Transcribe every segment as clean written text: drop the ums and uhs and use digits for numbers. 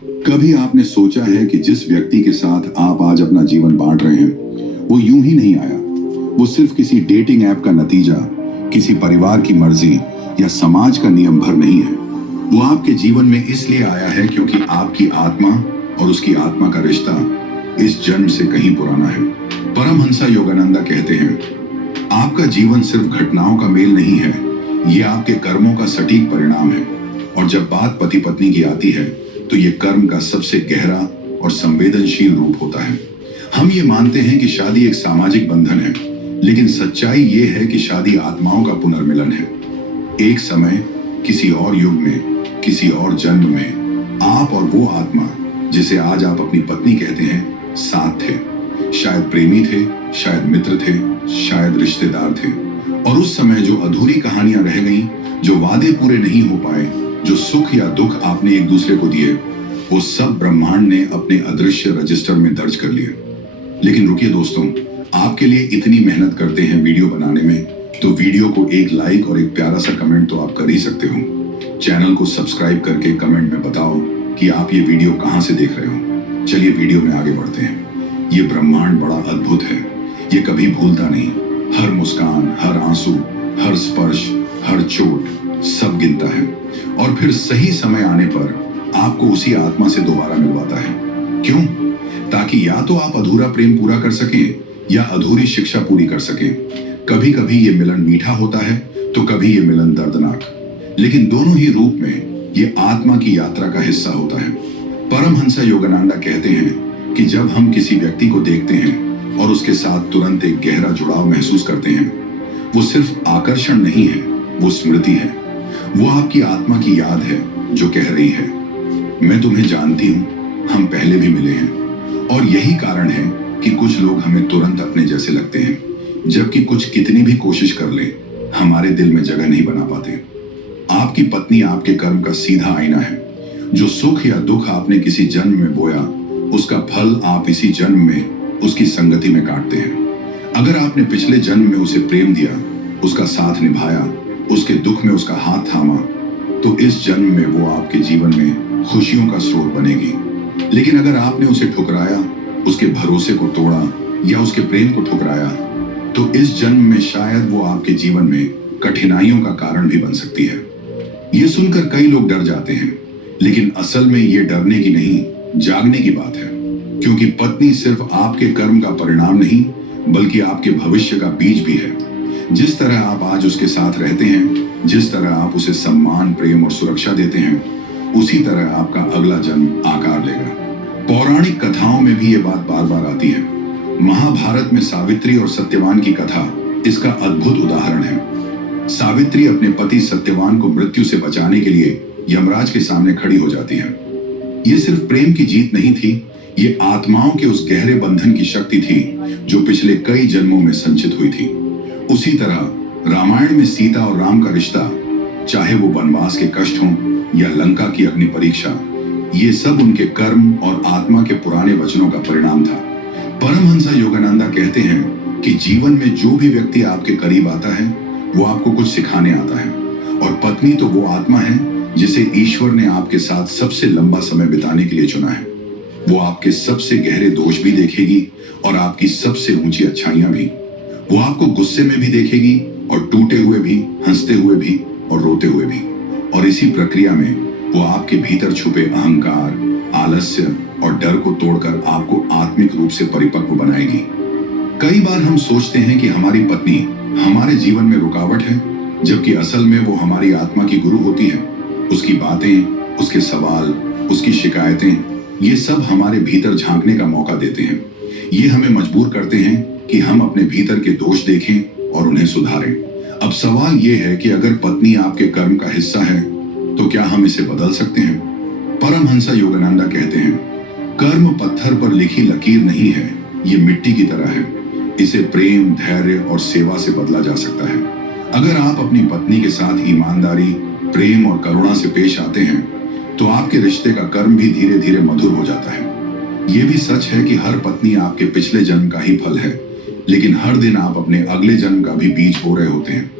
कभी आपने सोचा है कि जिस व्यक्ति के साथ आप आज अपना जीवन बांट रहे हैं वो यूं ही नहीं आया। वो सिर्फ किसी डेटिंग ऐप का नतीजा, किसी परिवार की मर्जी या समाज का नियम भर नहीं है। वो आपके जीवन में इसलिए आया है क्योंकि आपकी आत्मा और उसकी आत्मा का रिश्ता इस जन्म से कहीं पुराना है। परमहंसा योगानंदा कहते हैं, आपका जीवन सिर्फ घटनाओं का मेल नहीं है, ये आपके कर्मों का सटीक परिणाम है। और जब बात पति पत्नी की आती है तो ये कर्म का सबसे गहरा और संवेदनशील रूप होता है। हम ये मानते हैं कि शादी एक सामाजिक बंधन है, लेकिन सच्चाई ये है कि शादी आत्माओं का पुनर्मिलन है। एक समय, किसी और युग में, किसी और जन्म में आप और वो आत्मा जिसे आज आप अपनी पत्नी कहते हैं, साथ थे। शायद प्रेमी थे, शायद मित्र थे, शायद रिश्तेदार थे। और उस समय जो अधूरी कहानियां रह गईं, जो वादे पूरे नहीं हो पाए, जो सुख या दुख आपने एक दूसरे को दिए, वो सब ब्रह्मांड ने अपने अदृश्य रजिस्टर में दर्ज कर लिए। लेकिन रुकिए दोस्तों, आपके लिए इतनी मेहनत करते हैं वीडियो बनाने में, तो वीडियो को एक लाइक और एक प्यारा सा कमेंट तो आप कर ही सकते हो। चैनल को सब्सक्राइब करके कमेंट में बताओ कि आप ये वीडियो कहां से देख रहे हो। चलिए वीडियो में आगे बढ़ते हैं। ये ब्रह्मांड बड़ा अद्भुत है, ये कभी भूलता नहीं। हर मुस्कान, हर आंसू, हर स्पर्श, हर चोट सब गिनता है और फिर सही समय आने पर आपको उसी आत्मा से दोबारा मिलवाता है। क्यों? ताकि या तो आप अधूरा प्रेम पूरा कर सकें या अधूरी शिक्षा पूरी कर सकें। कभी कभी ये मिलन मीठा होता है तो कभी ये मिलन दर्दनाक, लेकिन दोनों ही रूप में ये आत्मा की यात्रा का हिस्सा होता है। परमहंसा योगानंदा कहते हैं कि जब हम किसी व्यक्ति को देखते हैं और उसके साथ तुरंत एक गहरा जुड़ाव महसूस करते हैं, वो सिर्फ आकर्षण नहीं है, वो स्मृति है। वो आपकी आत्मा की याद है जो कह रही है, मैं तुम्हें जानती हूं, हम पहले भी मिले हैं। और यही कारण है कि कुछ लोग हमें तुरंत अपने जैसे लगते हैं, जबकि कुछ कितनी भी कोशिश कर लें, हमारे दिल में जगह नहीं बना पाते। आपकी पत्नी आपके कर्म का सीधा आईना है। जो सुख या दुख आपने किसी जन्म में बोया, उसका फल आप इसी जन्म में उसकी संगति में काटते हैं। अगर आपने पिछले जन्म में उसे प्रेम दिया, उसका साथ निभाया, उसके दुख में उसका हाथ थामा, तो इस जन्म में वो आपके जीवन में खुशियों का स्रोत बनेगी। लेकिन अगर आपने उसे ठुकराया, उसके भरोसे को तोड़ा या उसके प्रेम को ठुकराया, तो इस जन्म में शायद वो आपके जीवन में कठिनाइयों का कारण भी बन सकती है। ये सुनकर कई लोग डर जाते हैं, लेकिन असल में ये डरने की नहीं, जागने की बात है। क्योंकि पत्नी सिर्फ आपके कर्म का परिणाम नहीं, बल्कि आपके भविष्य का बीज भी है। जिस तरह आप आज उसके साथ रहते हैं, जिस तरह आप उसे सम्मान, प्रेम और सुरक्षा देते हैं, उसी तरह आपका अगला जन्म आकार लेगा। पौराणिक कथाओं में भी ये बात बार बार आती है। महाभारत में सावित्री और सत्यवान की कथा इसका अद्भुत उदाहरण है। सावित्री अपने पति सत्यवान को मृत्यु से बचाने के लिए यमराज के सामने खड़ी हो जाती है। ये सिर्फ प्रेम की जीत नहीं थी, ये आत्माओं के उस गहरे बंधन की शक्ति थी जो पिछले कई जन्मों में संचित हुई थी। उसी तरह रामायण में सीता और राम का रिश्ता, चाहे वो वनवास के कष्ट हों या लंका की अग्नि परीक्षा, ये सब उनके कर्म और आत्मा के पुराने वचनों का परिणाम था। परमहंसा योगानंदा कहते हैं कि जीवन में जो भी व्यक्ति आपके करीब आता है, वो आपको कुछ सिखाने आता है। और पत्नी तो वो आत्मा है जिसे ईश्वर ने आपके साथ सबसे लंबा समय बिताने के लिए चुना है। वो आपके सबसे गहरे दोष भी देखेगी और आपकी सबसे ऊंची अच्छाइयां भी। वो आपको गुस्से में भी देखेगी और टूटे हुए भी, हंसते हुए भी और रोते हुए भी। और इसी प्रक्रिया में वो आपके भीतर छुपे अहंकार, आलस्य और डर को तोड़कर आपको आत्मिक रूप से परिपक्व बनाएगी। कई बार हम सोचते हैं कि हमारी पत्नी हमारे जीवन में रुकावट है, जबकि असल में वो हमारी आत्मा की गुरु होती है। उसकी बातें, उसके सवाल, उसकी शिकायतें, ये सब हमारे भीतर झांकने का मौका देते हैं। ये हमें मजबूर करते हैं कि हम अपने भीतर के दोष देखें और उन्हें सुधारें। अब सवाल ये है कि अगर पत्नी आपके कर्म का हिस्सा है, तो क्या हम इसे बदल सकते हैं? परमहंसा योगानंदा कहते हैं, कर्म पत्थर पर लिखी लकीर नहीं है, ये मिट्टी की तरह है। इसे प्रेम, धैर्य और सेवा से बदला जा सकता है। अगर आप अपनी पत्नी के साथ ईमानदारी, प्रेम और करुणा से पेश आते हैं, तो आपके रिश्ते का कर्म भी धीरे धीरे मधुर हो जाता है। ये भी सच है कि हर पत्नी आपके पिछले जन्म का ही फल है, लेकिन हर दिन आप अपने अगले जन्म का भी बीज बो रहे होते हैं।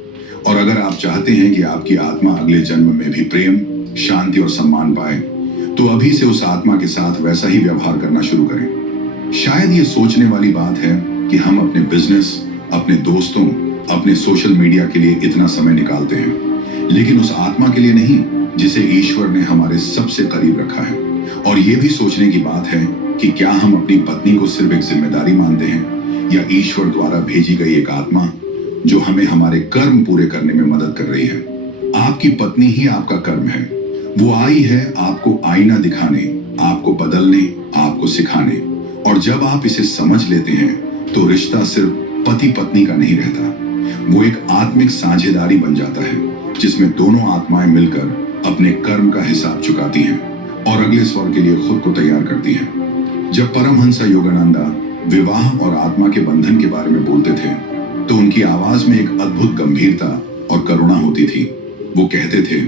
और अगर आप चाहते हैं कि आपकी आत्मा अगले जन्म में भी प्रेम, शांति और सम्मान पाए, तो अभी से उस आत्मा के साथ वैसा ही व्यवहार करना शुरू करें। शायद ये सोचने वाली बात है कि हम अपने बिजनेस, अपने दोस्तों, अपने सोशल मीडिया के लिए इतना समय निकालते हैं, लेकिन उस आत्मा के लिए नहीं जिसे ईश्वर ने हमारे सबसे करीब रखा है। और ये भी सोचने की बात है कि क्या हम अपनी पत्नी को सिर्फ एक जिम्मेदारी मानते हैं या ईश्वर द्वारा भेजी गई एक आत्मा जो हमें हमारे कर्म पूरे करने में मदद कर रही है। आपकी पत्नी ही आपका कर्म है। वो आई है आपको आईना दिखाने, आपको बदलने, आपको सिखाने। और जब आप इसे समझ लेते हैं तो रिश्ता सिर्फ पति पत्नी का नहीं रहता, वो एक आत्मिक साझेदारी बन जाता है जिसमें दोनों आत्माएं मिलकर अपने कर्म का हिसाब चुकाती हैं और अगले स्वर के लिए खुद को तैयार करती हैं। जब परमहंस योगानंदा विवाह और आत्मा के बंधन के बारे में बोलते थे तो उनकी आवाज में एक अद्भुत गंभीरता और करुणा होती थी। वो कहते थे,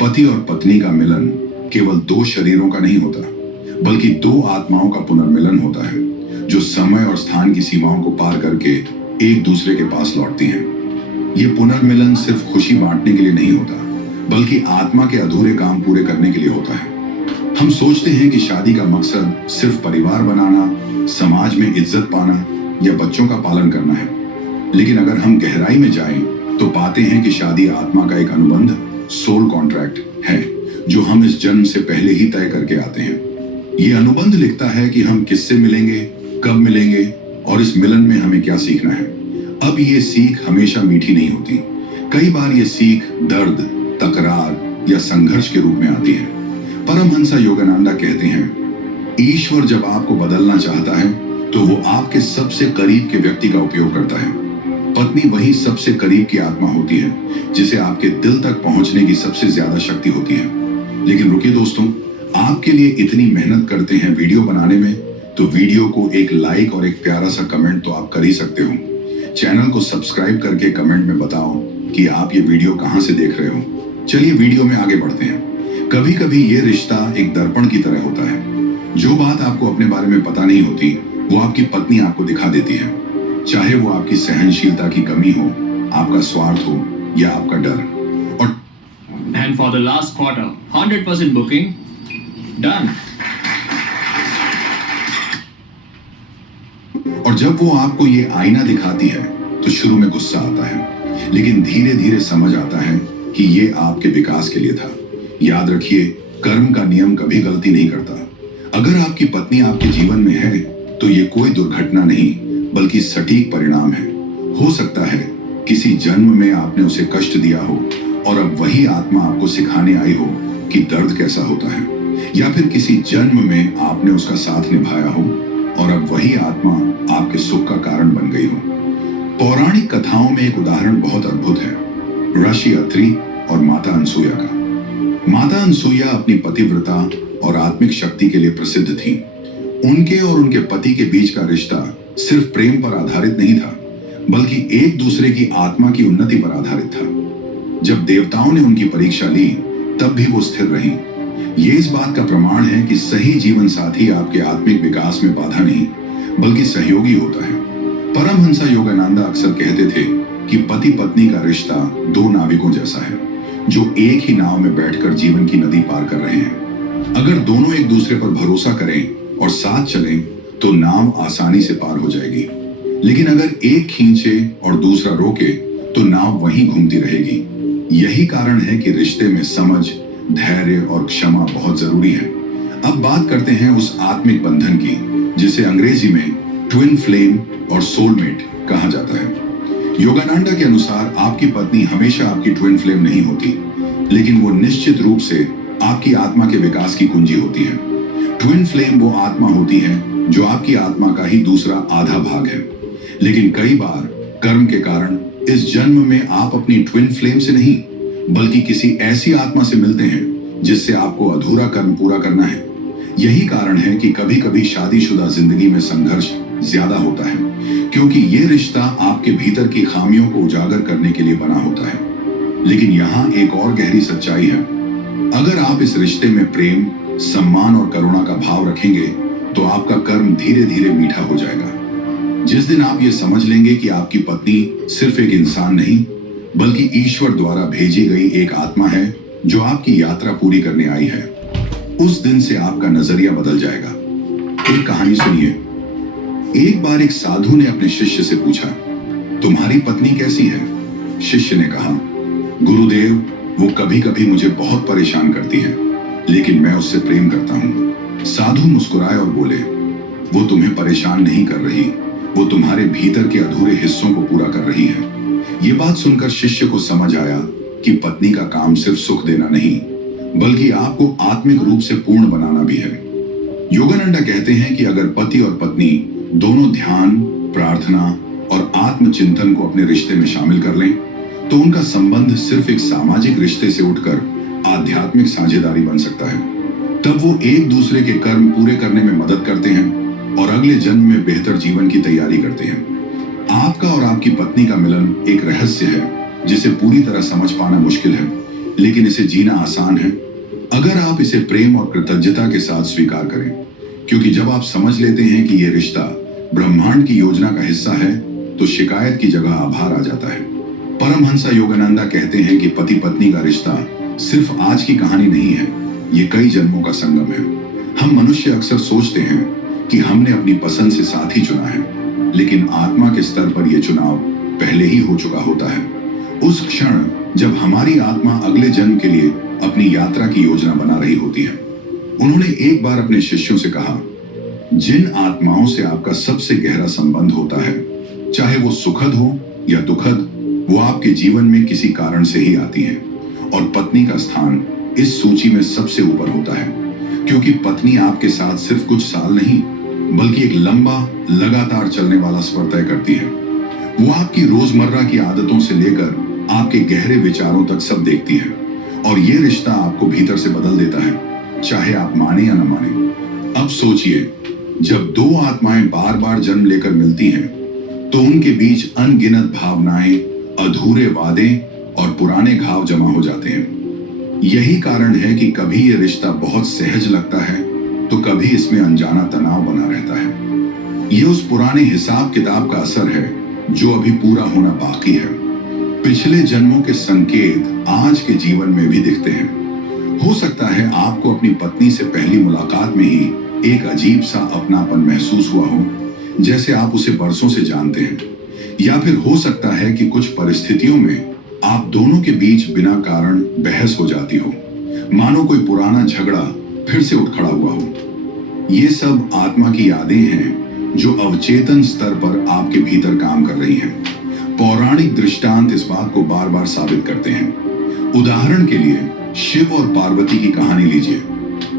पति और पत्नी का मिलन केवल दो शरीरों का नहीं होता, बल्कि दो आत्माओं का पुनर्मिलन होता है जो समय और स्थान की सीमाओं को पार करके एक दूसरे के पास लौटती हैं। ये पुनर्मिलन सिर्फ खुशी बांटने के लिए नहीं होता, बल्कि आत्मा के अधूरे काम पूरे करने के लिए होता है। हम सोचते हैं कि शादी का मकसद सिर्फ परिवार बनाना, समाज में इज्जत पाना या बच्चों का पालन करना है, लेकिन अगर हम गहराई में जाएं तो पाते हैं कि शादी आत्मा का एक अनुबंध, सोल कॉन्ट्रैक्ट है जो हम इस जन्म से पहले ही तय करके आते हैं। ये अनुबंध लिखता है कि हम किससे मिलेंगे, कब मिलेंगे और इस मिलन में हमें क्या सीखना है। अब ये सीख हमेशा मीठी नहीं होती। कई बार ये सीख दर्द, तकरार या संघर्ष के रूप में आती है। परमहंस योगानंदा कहते हैं, ईश्वर जब आपको बदलना चाहता है तो वो आपके सबसे करीब के व्यक्ति का उपयोग करता है। पत्नी वही सबसे करीब की आत्मा होती है जिसे आपके दिल तक पहुंचने की सबसे ज्यादा शक्ति होती है। लेकिन रुकिए दोस्तों, आपके लिए इतनी मेहनत करते हैं वीडियो बनाने में, तो वीडियो को एक लाइक और एक प्यारा सा कमेंट तो आप कर ही सकते हो। चैनल को सब्सक्राइब करके कमेंट में बताओ कि आप ये वीडियो कहां से देख रहे हो। चलिए वीडियो में आगे बढ़ते हैं। कभी कभी ये रिश्ता एक दर्पण की तरह होता है। जो बात आपको अपने बारे में पता नहीं होती वो आपकी पत्नी आपको दिखा देती है, चाहे वो आपकी सहनशीलता की कमी हो, आपका स्वार्थ हो या आपका डर। और And for the last quarter, 100% booking done. और जब वो आपको ये आईना दिखाती है तो शुरू में गुस्सा आता है, लेकिन धीरे धीरे समझ आता है कि ये आपके विकास के लिए था। याद रखिए, कर्म का नियम कभी गलती नहीं करता। अगर आपकी पत्नी आपके जीवन में है तो ये कोई दुर्घटना नहीं बल्कि सटीक परिणाम है। हो सकता है किसी जन्म में आपने उसे कष्ट दिया हो और अब वही आत्मा आपको सिखाने आई हो कि दर्द कैसा होता है, या फिर किसी जन्म में आपने उसका साथ निभाया हो और अब वही आत्मा आपके सुख का कारण बन गई हो। पौराणिक कथाओं में एक उदाहरण बहुत अद्भुत है, ऋषि अत्रि और माता अनसुया का। माता अनसुया अपनी पतिव्रता और आत्मिक शक्ति के लिए प्रसिद्ध थी। उनके और उनके पति के बीच का रिश्ता सिर्फ प्रेम पर आधारित नहीं था, बल्कि एक दूसरे की आत्मा की उन्नति पर आधारित था। जब देवताओं ने उनकी परीक्षा ली तब भी वो स्थिर रहीं। ये इस बात का प्रमाण है कि सही जीवन साथी आपके आत्मिक विकास में बाधा नहीं बल्कि सहयोगी होता है। परमहंस योगानंदा अक्सर कहते थे कि पति पत्नी का रिश्ता दो नाविकों जैसा है जो एक ही नाव में बैठकर जीवन की नदी पार कर रहे हैं। अगर दोनों एक दूसरे पर भरोसा करें और साथ चलें तो नाव आसानी से पार हो जाएगी, लेकिन अगर एक खींचे और दूसरा रोके तो नाव वहीं घूमती रहेगी। यही कारण है कि रिश्ते में समझ, धैर्य और क्षमा बहुत जरूरी है। अब बात करते हैं उस आत्मिक बंधन की जिसे अंग्रेजी में ट्विन फ्लेम और सोलमेट कहा जाता है। योगानंदा के अनुसार आपकी पत्नी हमेशा आपकी ट्विन फ्लेम नहीं होती, लेकिन वो निश्चित रूप से आपकी आत्मा के विकास की कुंजी होती है। ट्विन फ्लेम वो आत्मा होती है जो आपकी आत्मा का ही दूसरा आधा भाग है, लेकिन कई बार कर्म के कारण इस जन्म में आप अपनी ट्विन फ्लेम से नहीं बल्कि किसी ऐसी आत्मा से मिलते हैं जिससे आपको अधूरा कर्म पूरा करना है। यही कारण है कि कभी कभी शादीशुदा जिंदगी में संघर्ष ज्यादा होता है, क्योंकि ये रिश्ता आपके भीतर की खामियों को उजागर करने के लिए बना होता है। लेकिन यहाँ एक और गहरी सच्चाई है, अगर आप इस रिश्ते में प्रेम, सम्मान और करुणा का भाव रखेंगे तो आपका कर्म धीरे धीरे मीठा हो जाएगा। जिस दिन आप ये समझ लेंगे कि आपकी पत्नी सिर्फ एक इंसान नहीं बल्कि ईश्वर द्वारा भेजी गई एक आत्मा है जो आपकी यात्रा पूरी करने आई है, उस दिन से आपका नजरिया बदल जाएगा। एक कहानी सुनिए। एक बार एक साधु ने अपने शिष्य से पूछा, तुम्हारी पत्नी कैसी है? शिष्य ने कहा, गुरुदेव, वो कभी कभी मुझे बहुत परेशान करती है, लेकिन मैं उससे प्रेम करता हूँ। साधु मुस्कुराए और बोले, वो तुम्हें परेशान नहीं कर रही, वो तुम्हारे भीतर के अधूरे हिस्सों को पूरा कर रही है। ये बात सुनकर शिष्य को समझ आया कि पत्नी का काम सिर्फ सुख देना नहीं, बल्कि आपको आत्मिक रूप से पूर्ण बनाना भी है। योगानंदा कहते हैं कि अगर पति और पत्नी दोनों ध्यान, प्रार्थना और आत्मचिंतन को अपने रिश्ते में शामिल कर लें, तो उनका संबंध सिर्फ एक सामाजिक रिश्ते से उठकर आध्यात्मिक साझेदारी बन सकता है। तब वो एक दूसरे के कर्म पूरे करने में मदद करते हैं और अगले जन्म में बेहतर जीवन की तैयारी करते हैं। आपका और आपकी पत्नी का मिलन एक रहस्य है जिसे पूरी तरह समझ पाना मुश्किल है, लेकिन इसे जीना आसान है अगर आप इसे प्रेम और कृतज्ञता के साथ स्वीकार करें। क्योंकि जब आप समझ लेते हैं कि यह रिश्ता ब्रह्मांड की योजना का हिस्सा है, तो शिकायत की जगह आभार आ जाता है। परमहंस योगानंदा कहते हैं कि पति पत्नी का रिश्ता सिर्फ आज की कहानी नहीं है, ये कई जन्मों का संगम है। हम मनुष्य अक्सर सोचते हैं कि हमने अपनी पसंद से साथी चुना है, लेकिन आत्मा के स्तर पर यह चुनाव पहले ही हो चुका होता है। उस क्षण जब हमारी आत्मा अगले जन्म के लिए अपनी यात्रा की योजना बना रही होती है। उन्होंने एक बार अपने शिष्यों से कहा, जिन आत्माओं से आपका सबसे गहरा संबंध होता है, चाहे वो सुखद हो या दुखद, वो आपके जीवन में किसी कारण से ही आती हैं, और पत्नी का स्थान इस सूची में सबसे ऊपर होता है। क्योंकि पत्नी आपके साथ सिर्फ कुछ साल नहीं, बल्कि एक लंबा लगातार चलने वाला सफर तय करती है। वो आपकी रोजमर्रा की आदतों से लेकर आपके गहरे विचारों तक सब देखती है, और ये रिश्ता आपको भीतर से बदल देता है, चाहे आप माने या न माने। अब सोचिए, जब दो आत्माएं बार बार जन्म लेकर मिलती हैं, तो उनके बीच अनगिनत भावनाएं, अधूरे वादे और पुराने घाव जमा हो जाते हैं। यही कारण है कि कभी ये रिश्ता बहुत सहज लगता है, तो कभी इसमें अनजाना तनाव बना रहता है। ये उस पुराने हिसाब किताब का असर है जो अभी पूरा होना बाकी है। पिछले जन्मों के संकेत आज के जीवन में भी दिखते हैं। हो सकता है आपको अपनी पत्नी से पहली मुलाकात में ही एक अजीब सा अपनापन महसूस हुआ हो, जैसे आप उसे बरसों से जानते हैं। या फिर हो सकता है कि कुछ परिस्थितियों में आप दोनों के बीच बिना कारण बहस हो जाती हो, मानो कोई पुराना झगड़ा फिर से उठ खड़ा हुआ हो। ये सब आत्मा की यादें हैं जो अवचेतन स्तर पर आपके भीतर काम कर रही हैं। पौराणिक दृष्टांत इस बात को बार बार साबित करते हैं। उदाहरण के लिए शिव और पार्वती की कहानी लीजिए।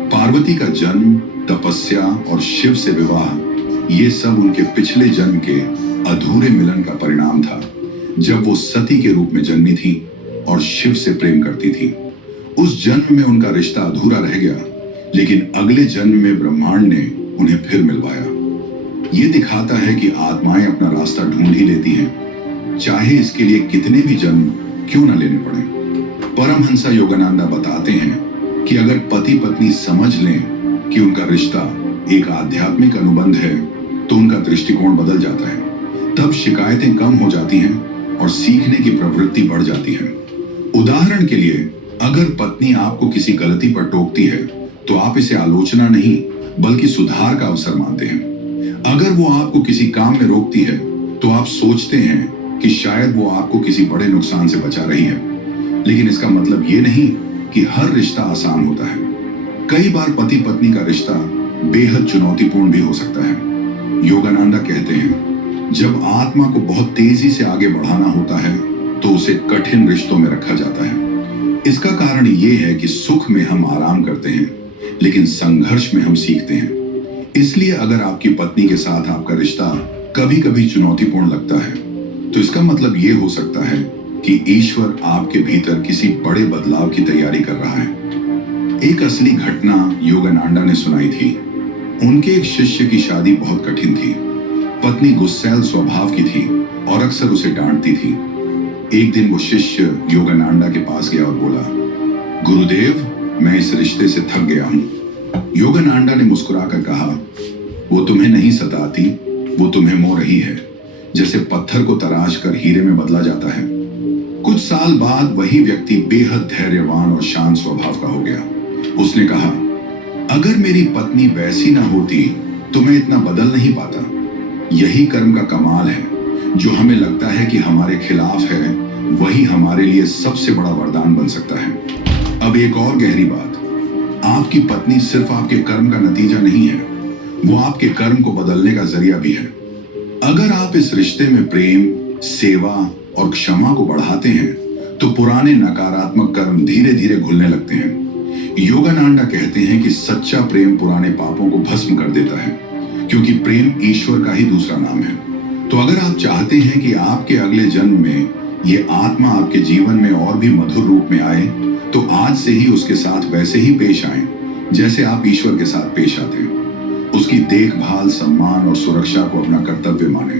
पार्वती का जन्म, तपस्या और शिव से विवाह, ये सब उनके पिछले जन्म के अधूरे मिलन का परिणाम था, जब वो सती के रूप में जन्मी थी और शिव से प्रेम करती थी। उस जन्म में उनका रिश्ता अधूरा रह गया, लेकिन अगले जन्म में ब्रह्मांड ने उन्हें फिर मिलवाया। ये दिखाता है कि आत्माएं अपना रास्ता ढूंढ ही लेती हैं, चाहे इसके लिए कितने भी जन्म क्यों न लेने पड़े। परमहंस योगानंदा बताते हैं कि अगर पति पत्नी समझ लें कि उनका रिश्ता एक आध्यात्मिक अनुबंध है, तो उनका दृष्टिकोण बदल जाता है। तब शिकायतें कम हो जाती हैं और सीखने की प्रवृत्ति बढ़ जाती है। उदाहरण के लिए, अगर पत्नी आपको किसी गलती पर टोकती है, तो आप इसे आलोचना नहीं बल्कि सुधार का अवसर मानते हैं। अगर वो आपको किसी काम में रोकती है, तो आप सोचते हैं कि शायद वो आपको किसी बड़े नुकसान से बचा रही है। लेकिन इसका मतलब ये नहीं कि हर रिश्ता आसान होता है। कई बार पति पत्नी का रिश्ता बेहद चुनौतीपूर्ण भी हो सकता है। योगानंदा कहते हैं, जब आत्मा को बहुत तेजी से आगे बढ़ाना होता है, तो उसे कठिन रिश्तों में रखा जाता है। इसका कारण ये है कि सुख में हम आराम करते हैं, लेकिन संघर्ष में हम सीखते हैं। इसलिए अगर आपकी पत्नी के साथ आपका रिश्ता कभी कभी चुनौतीपूर्ण लगता है, तो इसका मतलब ये हो सकता है कि ईश्वर आपके भीतर किसी बड़े बदलाव की तैयारी कर रहा है। एक असली घटना योगानंदा ने सुनाई थी। उनके एक शिष्य की शादी बहुत कठिन थी। पत्नी गुस्सैल स्वभाव की थी और अक्सर उसे डांटती थी। एक दिन वो शिष्य योगानंदा के पास गया और बोला, गुरुदेव, मैं इस रिश्ते से थक गया हूं। योगानंदा ने मुस्कुराकर कहा, वो तुम्हें नहीं सताती, वो तुम्हें मोह रही है, जैसे पत्थर को तराश कर हीरे में बदला जाता है। कुछ साल बाद वही व्यक्ति बेहद धैर्यवान और शांत स्वभाव का हो गया। उसने कहा, अगर मेरी पत्नी वैसी ना होती तो मैं इतना बदल नहीं पाता। यही कर्म का कमाल है। जो हमें लगता है कि हमारे खिलाफ है, वही हमारे लिए सबसे बड़ा वरदान बन सकता है। अब एक और गहरी बात, आपकी पत्नी सिर्फ आपके कर्म का नतीजा नहीं है, वो आपके कर्म को बदलने का जरिया भी है। अगर आप इस रिश्ते में प्रेम, सेवा और क्षमा को बढ़ाते हैं तो पुराने नकारात्मक कर्म धीरे धीरे घुलने लगते हैं। योगानंदा कहते हैं कि सच्चा प्रेम पुराने पापों को भस्म कर देता है, क्योंकि प्रेम ईश्वर का ही दूसरा नाम है। तो अगर आप चाहते हैं कि आपके अगले जन्म में ये आत्मा आपके जीवन में और भी मधुर रूप में आए, तो आज से ही उसके साथ वैसे ही पेश आएं जैसे आप ईश्वर के साथ पेश आते हैं। उसकी देखभाल, सम्मान और सुरक्षा को अपना कर्तव्य मानें।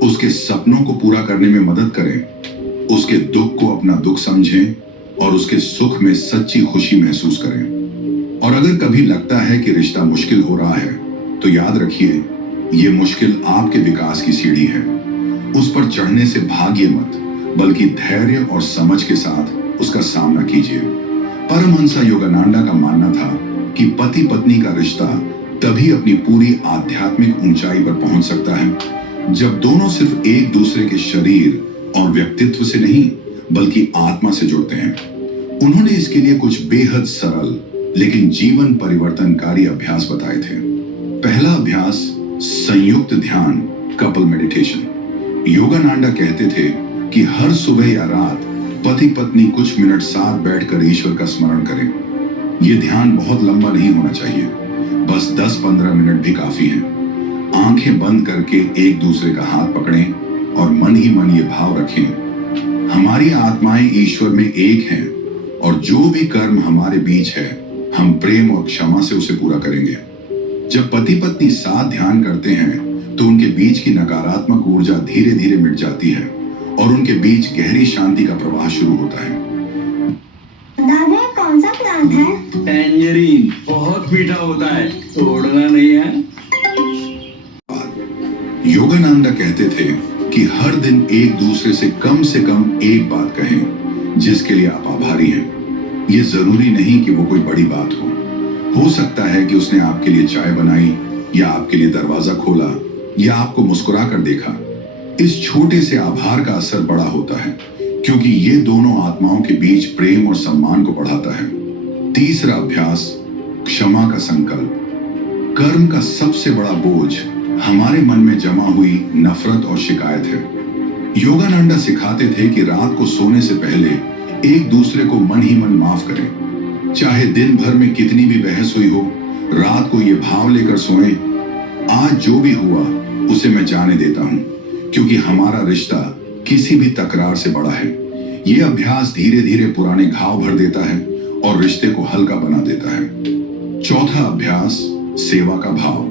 उसके सपनों को पूरा करने में मदद करें। उसके दुख को अपना दुख समझें और उसके सुख में सच्ची खुशी महसूस करें। और अगर कभी लगता है कि रिश्ता मुश्किल हो रहा है, तो याद रखिए, ये मुश्किल आपके विकास की सीढ़ी है। उस पर चढ़ने से भागिए मत, बल्कि धैर्य और समझ के साथ उसका सामना कीजिए। परमहंस योगानंदा का मानना था कि पति पत्नी का रिश्ता तभी अपनी पूरी आध्यात्मिक ऊंचाई पर पहुंच सकता है जब दोनों सिर्फ एक दूसरे के शरीर और व्यक्तित्व से नहीं, बल्कि आत्मा से जुड़ते हैं। उन्होंने इसके लिए कुछ बेहद सरल लेकिन जीवन परिवर्तनकारी अभ्यास बताए थे। पहला अभ्यास, संयुक्त ध्यान, कपल मेडिटेशन। योगानंदा कहते थे कि हर सुबह या रात पति पत्नी कुछ मिनट साथ बैठकर ईश्वर का स्मरण करें। यह ध्यान बहुत लंबा नहीं होना चाहिए, बस 10-15 मिनट भी काफी है। आंखें बंद करके एक दूसरे का हाथ पकड़ें और मन ही मन ये भाव रखें, हमारी आत्माएं ईश्वर में एक हैं और जो भी कर्म हमारे बीच है, हम प्रेम और क्षमा से उसे पूरा करेंगे। जब पति पत्नी साथ ध्यान करते हैं तो उनके बीच की नकारात्मक ऊर्जा धीरे धीरे मिट जाती है और उनके बीच गहरी शांति का प्रवाह शुरू होता है। दादा, कौन सा प्लांट है? टैंजरीन, बहुत मीठा होता है, तोड़ना नहीं है। योगानंदा कहते थे कि हर दिन एक दूसरे से कम एक बात कहें जिसके लिए आप आभारी हैं। ये जरूरी नहीं कि वो कोई बड़ी बात हो सकता है कि उसने आपके लिए चाय बनाई, या आपके लिए दरवाजा खोला, या आपको मुस्कुरा कर देखा। इस छोटे से आभार का असर बड़ा होता है, क्योंकि ये दोनों आत्माओं के बीच प्रेम और सम्मान को बढ़ाता है। तीसरा अभ्यास, क्षमा का संकल्प। कर्म का सबसे बड़ा बोझ हमारे मन में जमा हुई नफरत और शिकायत है। योगानंदा सिखाते थे कि रात को सोने से पहले एक दूसरे को मन ही मन माफ करें। चाहे दिन भर में कितनी भी बहस हुई हो, रात को ये भाव लेकर सोएं, आज जो भी हुआ उसे मैं जाने देता हूं, क्योंकि हमारा रिश्ता किसी भी तकरार से बड़ा है। यह अभ्यास धीरे धीरे पुराने घाव भर देता है और रिश्ते को हल्का बना देता है। चौथा अभ्यास, सेवा का भाव।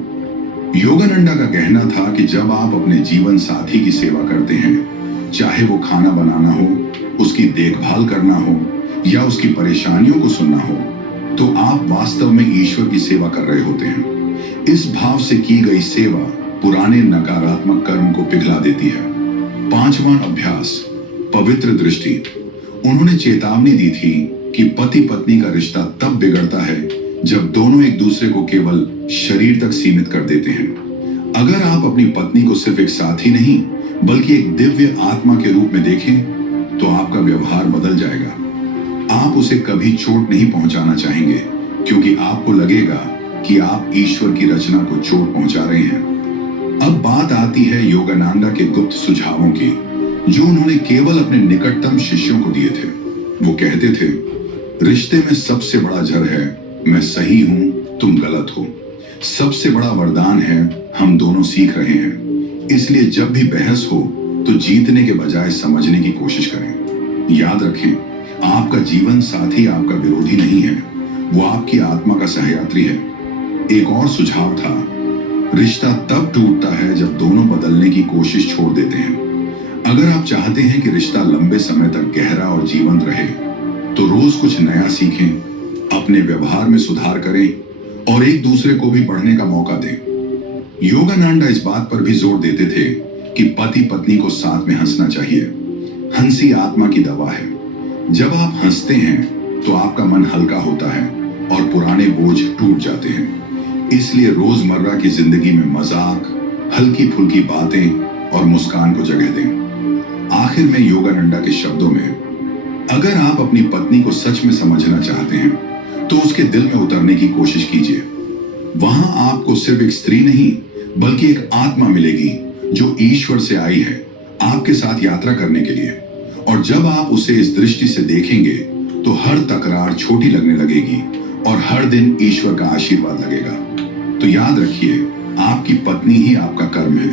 योगानंदा का कहना था कि जब आप अपने जीवन साथी की सेवा करते हैं, चाहे वो खाना बनाना हो, उसकी देखभाल करना हो या उसकी परेशानियों को सुनना हो, तो आप वास्तव में ईश्वर की सेवा कर रहे होते हैं। इस भाव से की गई सेवा पुराने नकारात्मक कर्म को पिघला देती है। पांचवां अभ्यास, पवित्र दृष्टि। उन्होंने चेतावनी दी थी कि पति पत्नी का रिश्ता तब बिगड़ता है जब दोनों एक दूसरे को केवल शरीर तक सीमित कर देते हैं। अगर आप अपनी पत्नी को सिर्फ एक साथी नहीं, बल्कि एक दिव्य आत्मा के रूप में देखें, तो आपका व्यवहार बदल जाएगा। आप उसे कभी चोट नहीं पहुंचाना चाहेंगे, क्योंकि आपको लगेगा कि आप ईश्वर की रचना को चोट पहुंचा रहे हैं। अब बात आती है योगानंदा के गुप्त सुझावों की, जो उन्होंने केवल अपने निकटतम शिष्यों को दिए थे। वो कहते थे, रिश्ते में सबसे बड़ा जड़ है मैं सही हूं, तुम गलत हो। सबसे बड़ा वरदान है हम दोनों सीख रहे हैं। इसलिए जब भी बहस हो तो जीतने के बजाय समझने की कोशिश करें। याद रखें, आपका जीवन साथी आपका विरोधी नहीं है, वो आपकी आत्मा का सहयात्री है। एक और सुझाव था, रिश्ता तब टूटता है जब दोनों बदलने की कोशिश छोड़ देते हैं। अगर आप चाहते हैं कि रिश्ता लंबे समय तक गहरा और जीवंत रहे, तो रोज कुछ नया सीखें, अपने व्यवहार में सुधार करें और एक दूसरे को भी बढ़ने का मौका दें। योगानंदा इस बात पर भी जोर देते थे कि पति पत्नी को साथ में हंसना चाहिए। हंसी आत्मा की दवा है। जब आप हंसते हैं तो आपका मन हल्का होता है और पुराने बोझ टूट जाते हैं। इसलिए रोजमर्रा की जिंदगी में मजाक, हल्की फुल्की बातें और मुस्कान को जगह दें। आखिर में योगानंदा के शब्दों में, अगर आप अपनी पत्नी को सच में समझना चाहते हैं तो उसके दिल में उतरने की कोशिश कीजिए। वहां आपको सिर्फ एक स्त्री नहीं बल्कि एक आत्मा मिलेगी जो ईश्वर से आई है आपके साथ यात्रा करने के लिए। और जब आप उसे इस दृष्टि से देखेंगे तो हर तकरार छोटी लगने लगेगी और हर दिन ईश्वर का आशीर्वाद लगेगा। तो याद रखिए, आपकी पत्नी ही आपका कर्म है।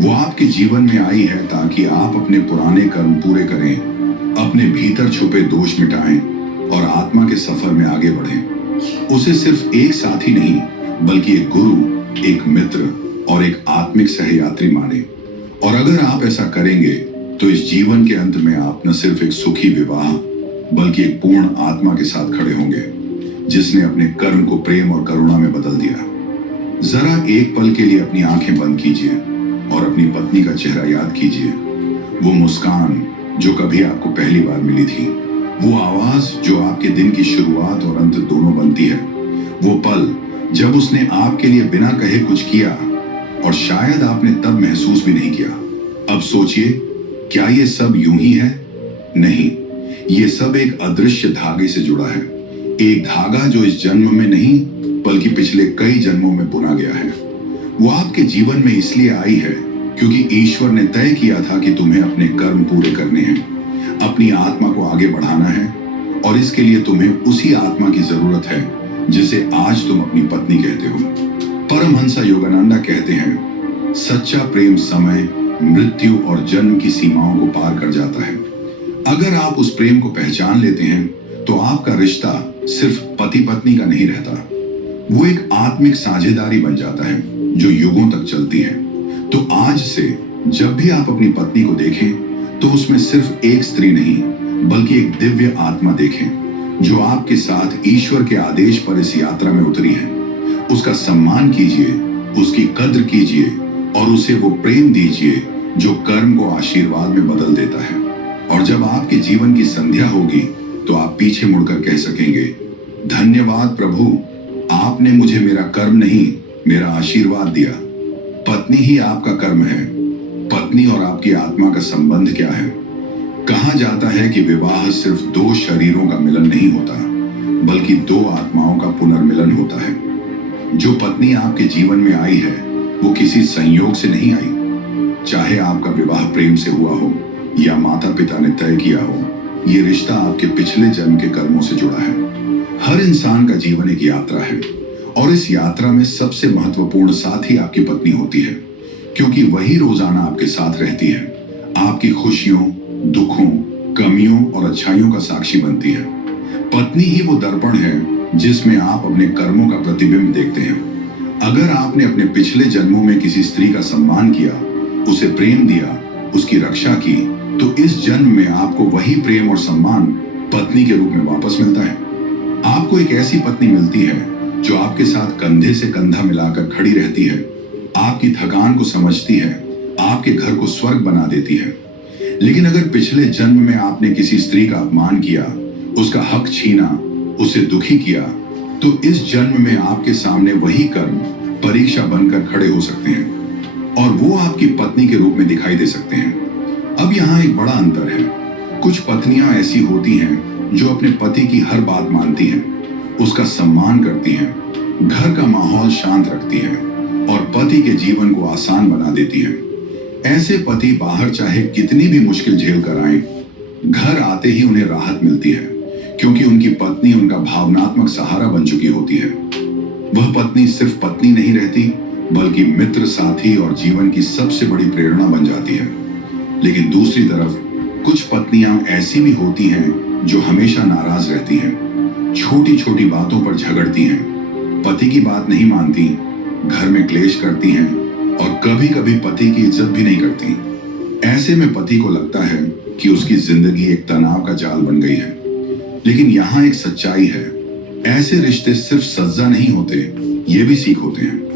वो आपके जीवन में आई है ताकि आप अपने पुराने कर्म पूरे करें, अपने भीतर छुपे दोष मिटाएं और आत्मा के सफर में आगे बढ़ें। उसे सिर्फ एक साथी नहीं बल्कि एक गुरु, एक मित्र और एक आत्मिक सहयात्री माने। और अगर आप ऐसा करेंगे तो इस जीवन के अंत में आप न सिर्फ एक सुखी विवाह बल्कि एक पूर्ण आत्मा के साथ खड़े होंगे जिसने अपने कर्म को प्रेम और करुणा में बदल दिया। जरा एक पल के लिए अपनी आंखें बंद कीजिए और अपनी पत्नी का चेहरा याद कीजिए। वो मुस्कान जो कभी आपको पहली बार मिली थी, वो आवाज जो आपके दिन की शुरुआत और अंत दोनों बनती है, वो पल जब उसने आपके लिए बिना कहे कुछ किया और शायद आपने तब महसूस भी नहीं किया। अब सोचिए, क्या ये सब यूं ही है? नहीं, ये सब एक अदृश्य धागे से जुड़ा है। एक धागा जो इस जन्म में नहीं बल्कि पिछले कई जन्मों में बुना गया है। वो आपके जीवन में इसलिए आई है क्योंकि ईश्वर ने तय किया था कि तुम्हें अपने कर्म पूरे करने हैं, अपनी आत्मा को आगे बढ़ाना है और इसके लिए तुम्हें उसी आत्मा की जरूरत है जिसे आज तुम अपनी पत्नी कहते हो। परमहंस योगानंदा कहते हैं, सच्चा प्रेम समय, मृत्यु और जन्म की सीमाओं को पार कर जाता है। अगर आप उस प्रेम को पहचान लेते हैं तो आपका रिश्ता सिर्फ पति पत्नी का नहीं रहता, वो एक आत्मिक साझेदारी बन जाता है जो युगों तक चलती है। तो आज से जब भी आप अपनी पत्नी को देखें तो उसमें सिर्फ एक स्त्री नहीं बल्कि एक दिव्य आत्मा देखें जो आपके साथ ईश्वर के आदेश पर इस यात्रा में उतरी है। उसका सम्मान कीजिए, उसकी कद्र कीजिए और उसे वो प्रेम दीजिए जो कर्म को आशीर्वाद में बदल देता है। और जब आपके जीवन की संध्या होगी तो आप पीछे मुड़कर कह सकेंगे, धन्यवाद प्रभु, आपने मुझे मेरा कर्म नहीं मेरा आशीर्वाद दिया। पत्नी ही आपका कर्म है। पत्नी और आपकी आत्मा का संबंध क्या है? कहा जाता है कि विवाह सिर्फ दो शरीरों का मिलन नहीं होता बल्कि दो आत्माओं का पुनर्मिलन होता है। जो पत्नी आपके जीवन में आई है वो किसी संयोग से नहीं आई। चाहे आपका विवाह प्रेम से हुआ हो या माता पिता ने तय किया हो, ये रिश्ता आपके पिछले जन्म के कर्मों से जुड़ा है। हर इंसान का जीवन एक यात्रा है और इस यात्रा में सबसे महत्वपूर्ण साथी आपकी पत्नी होती है क्योंकि वही रोजाना आपके साथ रहती है, आपकी खुशियों, दुखों, कमियों और अच्छाइयों का साक्षी बनती है। पत्नी ही वो दर्पण है जिसमें आप अपने कर्मों का प्रतिबिंब देखते हैं। अगर आपने अपने पिछले जन्मों में किसी स्त्री का सम्मान किया, उसे प्रेम दिया, उसकी रक्षा की, तो इस जन्म में आपको वही प्रेम और सम्मान पत्नी के रूप में वापस मिलता है। आपको एक ऐसी पत्नी मिलती है जो आपके साथ कंधे से कंधा मिलाकर खड़ी रहती है, आपकी थकान को समझती है, आपके घर को स्वर्ग बना देती है। लेकिन अगर पिछले जन्म में आपने किसी स्त्री का अपमान किया, उसका हक छीना, उसे दुखी किया, तो इस जन्म में आपके सामने वही कर्म परीक्षा बनकर खड़े हो सकते हैं और वो आपकी पत्नी के रूप में दिखाई दे सकते हैं। अब यहाँ एक बड़ा अंतर है। कुछ पत्नियां ऐसी होती हैं जो अपने पति की हर बात मानती हैं, उसका सम्मान करती हैं, घर का माहौल शांत रखती हैं और पति के जीवन को आसान बना देती हैं। ऐसे पति बाहर चाहे कितनी भी मुश्किल झेल कर आए, घर आते ही उन्हें राहत मिलती है क्योंकि उनकी पत्नी उनका भावनात्मक सहारा बन चुकी होती है। वह पत्नी सिर्फ पत्नी नहीं रहती बल्कि मित्र, साथी और जीवन की सबसे बड़ी प्रेरणा बन जाती है। लेकिन दूसरी तरफ कुछ पत्नियां ऐसी भी होती हैं जो हमेशा नाराज रहती हैं, छोटी छोटी बातों पर झगड़ती हैं, पति की बात नहीं मानती, घर में क्लेश करती हैं और कभी कभी पति की इज्जत भी नहीं करती। ऐसे में पति को लगता है कि उसकी जिंदगी एक तनाव का जाल बन गई है। लेकिन यहाँ एक सच्चाई है, ऐसे रिश्ते सिर्फ सज्जा नहीं होते, ये भी सीख होते हैं।